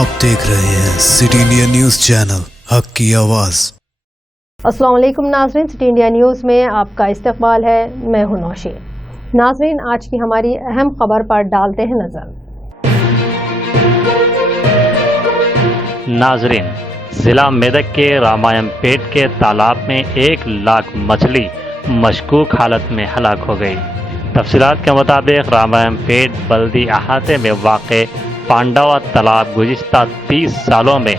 आप देख रहे हैं सिटी इंडिया न्यूज चैनल, हक की आवाज। अस्सलाम वालेकुम नाज़रीन, सिटी इंडिया न्यूज़ में आपका इस्तकबाल है। मैं हूं नौशी। नाज़रीन, आज की हमारी अहम खबर पर डालते हैं नजर। नाज़रीन, जिला मेदक के रामायण पेट के तालाब में 1 लाख मछली मशकूक हालत में हलाक हो गई। तफसीलात के मुताबिक रामायण पेट बल्दी अहाते में वाक़े पांडवा तालाब गुज़िश्ता 30 सालों में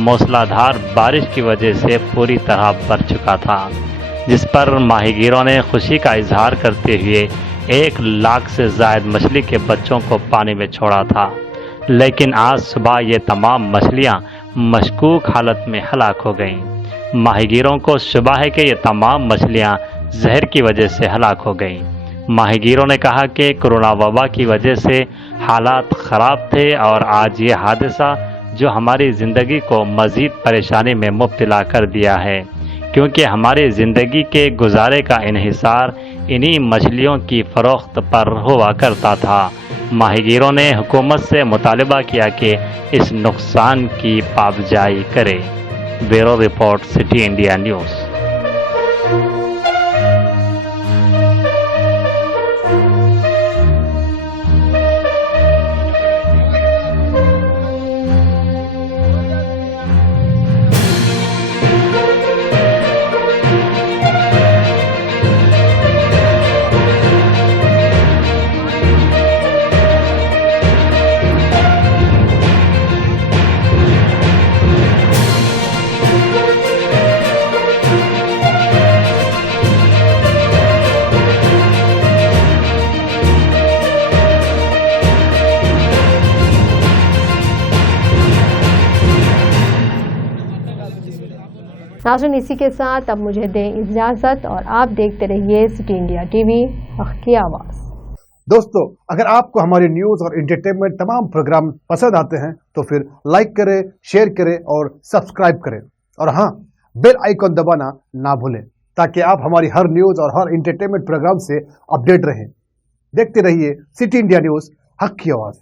मूसलाधार बारिश की वजह से पूरी तरह भर चुका था, जिस पर माहीगीरों ने खुशी का इजहार करते हुए 1 लाख से ज़ायद मछली के बच्चों को पानी में छोड़ा था। लेकिन आज सुबह ये तमाम मछलियाँ मशकूक हालत में हलाक हो गईं। माहीगीरों को शुबा है कि ये तमाम मछलियाँ जहर की वजह से हलाक हो गईं। माहीगीरों ने कहा कि कोरोना वबा की वजह से हालात ख़राब थे और आज ये हादसा जो हमारी ज़िंदगी को मज़ीद परेशानी में मुब्तला कर दिया है, क्योंकि हमारी ज़िंदगी के गुजारे का इन्हिसार इन्हीं मछलियों की फ़रोख्त पर हुआ करता था। माहीगीरों ने हुकूमत से मुतालबा किया कि इस नुकसान की पाबजाई करे। Bureau report, city India news. नाज़रीन, इसी के साथ अब मुझे दें इजाज़त और आप देखते रहिए सिटी इंडिया टीवी, हक की आवाज़। दोस्तों, अगर आपको हमारी न्यूज़ और एंटरटेनमेंट तमाम प्रोग्राम पसंद आते हैं तो फिर लाइक करें, शेयर करें और सब्सक्राइब करें। और हाँ, बेल आइकॉन दबाना ना भूलें ताकि आप हमारी हर न्यूज़ और हर एंटरटेनमेंट प्रोग्राम से अपडेट रहें। देखते रहिए सिटी इंडिया न्यूज़, हक की आवाज़।